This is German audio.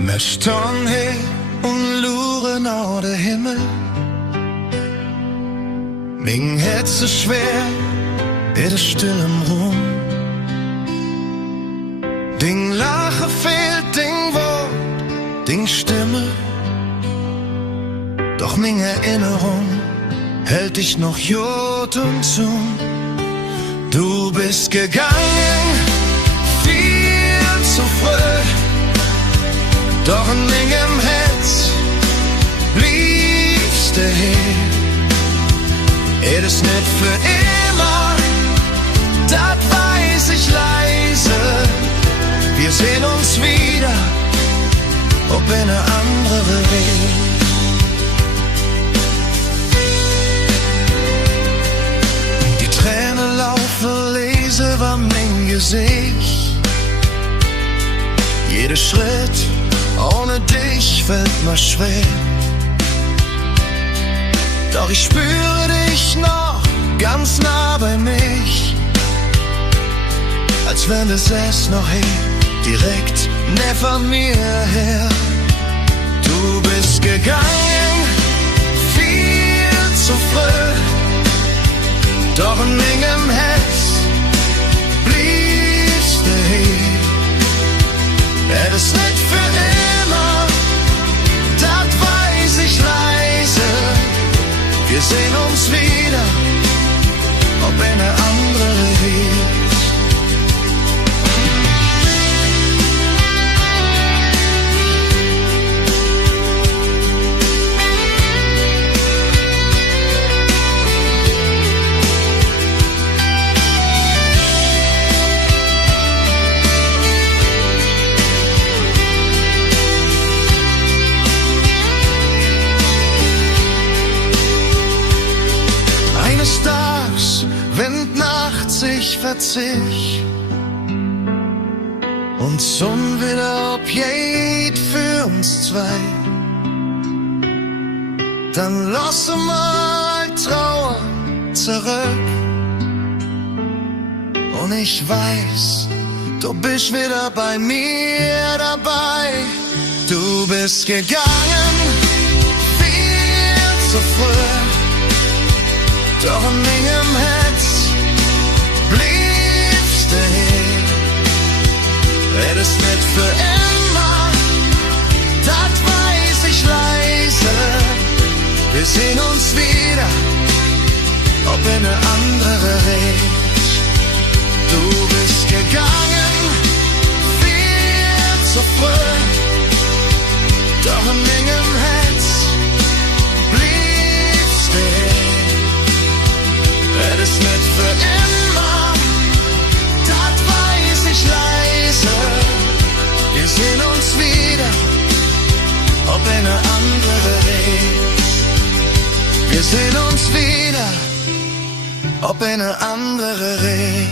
Med ståndhed og luren over det himmel. Min Herz ist schwer, er ist still im Ruhm. Ding Lache fehlt, Ding Wort, Ding Stimme. Doch min Erinnerung hält dich noch jod und zu. Du bist gegangen, viel zu früh. Doch in meinem Herz bliebst du hier. Es ist nicht für immer, das weiß ich leise. Wir sehen uns wieder, ob in eine andere Welt. Die Tränen laufen, lese war mein Gesicht. Jeder Schritt ohne dich fällt mir schwer. Doch ich spüre dich noch ganz nah bei mich. Als wenn es es noch hier, direkt neben mir her. Du bist gegangen, viel zu früh. Doch in meinem Herz bliebst du hier. Es ist nicht für immer, das weiß ich leise. Wir sehen uns wieder, ob in eine andere Welt. Ich verzicht und Sonn wieder objet für uns zwei. Dann lasse mal Trauer zurück und ich weiß, du bist wieder bei mir dabei. Du bist gegangen, viel zu früh, doch in meinem Herz bliebst du hier. Es ist nicht für immer, das weiß ich leise. Wir sehen uns wieder, ob in eine andere Welt. Du bist gegangen, viel zu früh. Doch in meinem Herz bliebst du hier. Es ist nicht für immer, das weiß ich leise. Wir sehen uns wieder, ob in eine andere Welt. Wir sehen uns wieder, ob in eine andere Welt.